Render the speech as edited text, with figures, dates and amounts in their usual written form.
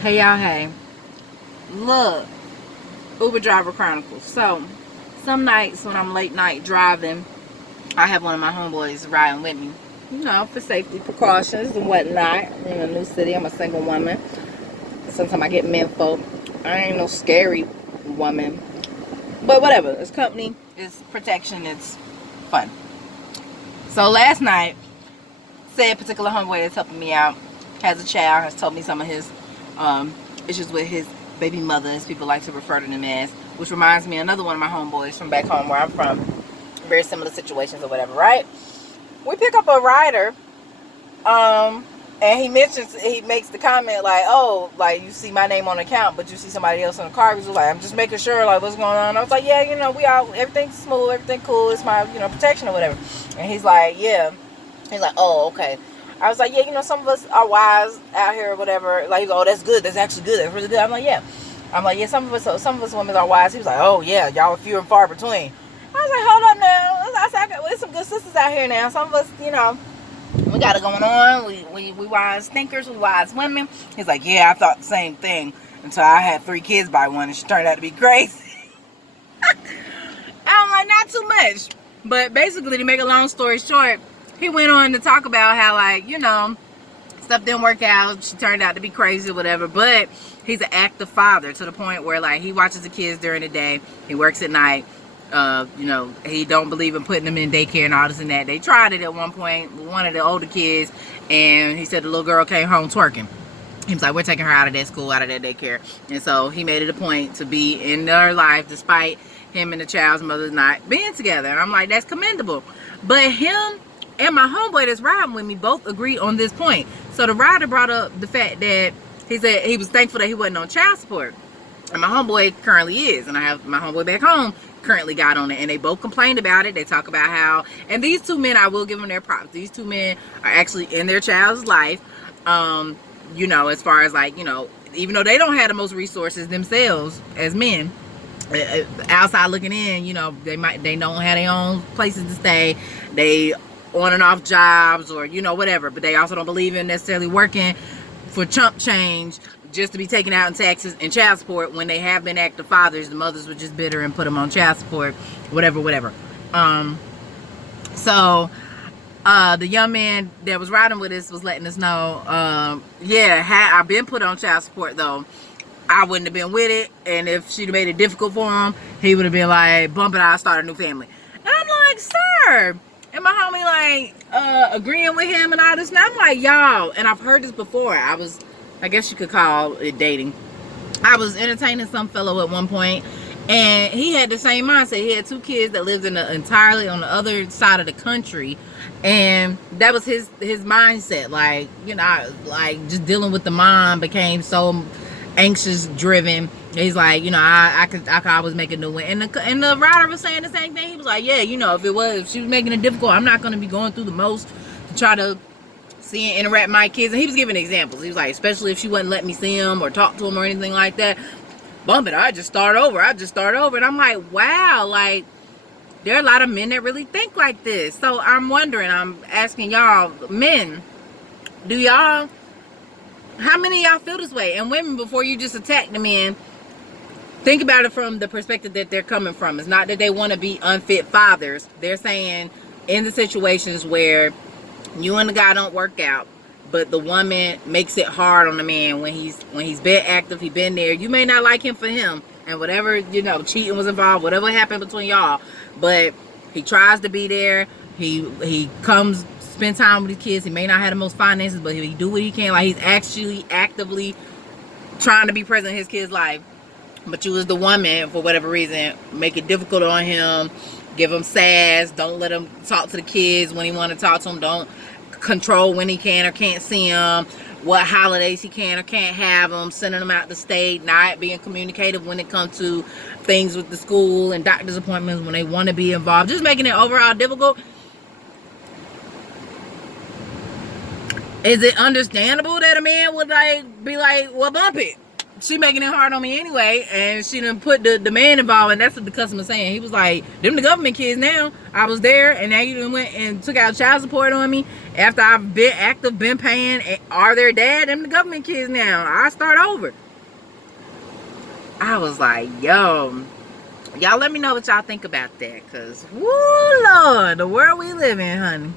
Hey y'all, hey. Look, Uber Driver Chronicles. So, some nights when I'm late night driving, I have one of my homeboys riding with me. You know, for safety precautions and whatnot. In a new city, I'm a single woman. Sometimes I get men folk. I ain't no scary woman. But whatever. It's company, it's protection, it's fun. So last night, said particular homeboy that's helping me out has a child, has told me some of his issues with his baby mother, as people like to refer to them as, which reminds me of another one of my homeboys from back home where I'm from. Very similar situations or whatever, right? We pick up a rider, and he makes the comment like, oh, like, you see my name on the account, but you see somebody else in the car. He's like, I'm just making sure, like, what's going on. I was like, yeah, you know, we all, everything's smooth, everything cool, it's my, protection or whatever. And he's like, yeah. He's like, oh, okay. I was like, yeah, you know, some of us are wise out here or whatever. Like, oh, that's good. That's actually good. That's really good. I'm like, yeah. I'm like, yeah, some of us women are wise. He was like, oh, yeah, y'all are few and far between. I was like, hold up now. I said, there's some good sisters out here now. Some of us, we got it going on. We wise thinkers. We wise women. He's like, yeah, I thought the same thing until I had 3 kids by one, and she turned out to be crazy. I'm like, not too much. But basically, to make a long story short, he went on to talk about how, like, stuff didn't work out. She turned out to be crazy or whatever. But he's an active father to the point where, like, he watches the kids during the day. He works at night. He don't believe in putting them in daycare and all this and that. They tried it at one point with one of the older kids, and he said the little girl came home twerking. He was like, we're taking her out of that school, out of that daycare. And so he made it a point to be in their life despite him and the child's mother not being together. And I'm like, that's commendable. But him and my homeboy that's riding with me both agree on this point. So the rider brought up the fact that he said he was thankful that he wasn't on child support. And my homeboy currently is. And I have my homeboy back home currently got on it. And they both complained about it. They talk about how, and these 2 men, I will give them their props. These 2 men are actually in their child's life. As far as, like, even though they don't have the most resources themselves as men, outside looking in, they don't have their own places to stay. They on and off jobs or whatever, but they also don't believe in necessarily working for chump change just to be taken out in taxes and child support. When they have been active fathers, the mothers were just bitter and put them on child support, whatever. The young man that was riding with us was letting us know, had I been put on child support though, I wouldn't have been with it. And if she'd have made it difficult for him, he would have been like, bump it, I'll start a new family. And I'm like, sir. And my homie like agreeing with him and all this. And I'm like, y'all, and I've heard this before. I guess you could call it dating. I was entertaining some fellow at one point, and he had the same mindset. He had 2 kids that lived entirely on the other side of the country. And that was his mindset. Like, like just dealing with the mom became so anxious driven. He's like, I could always make a new one. And the rider was saying the same thing. He was like, yeah, if she was making it difficult, I'm not going to be going through the most to try to see and interact with my kids. And he was giving examples. He was like, especially if she wouldn't let me see him or talk to him or anything like that, bump it, I just start over. And I'm like, wow, like, there are a lot of men that really think like this. So I'm wondering, I'm asking y'all, men, how many of y'all feel this way? And women, before you just attack the men, think about it from the perspective that they're coming from. It's not that they want to be unfit fathers. They're saying in the situations where you and the guy don't work out, but the woman makes it hard on the man when he's been active, he been there. You may not like him for him, and whatever, cheating was involved, whatever happened between y'all, but he tries to be there. He comes, spend time with his kids. He may not have the most finances, but he do what he can. Like, he's actually actively trying to be present in his kid's life. But you as the woman, for whatever reason, make it difficult on him, give him sass, don't let him talk to the kids when he want to talk to them, don't control when he can or can't see them, what holidays he can or can't have them, sending them out the state, not being communicative when it comes to things with the school and doctor's appointments when they want to be involved, just making it overall difficult. Is it understandable that a man would be like, well, bump it? she making it hard on me anyway, and she done put the man involved, and that's what the customer saying. He was like, them the government kids now. I was there, and now you done went and took out child support on me after I've been active, been paying. Are their dad? Them the government kids now. I start over. I was like, yo, y'all let me know what y'all think about that, because, woo, Lord, the world we live in, honey.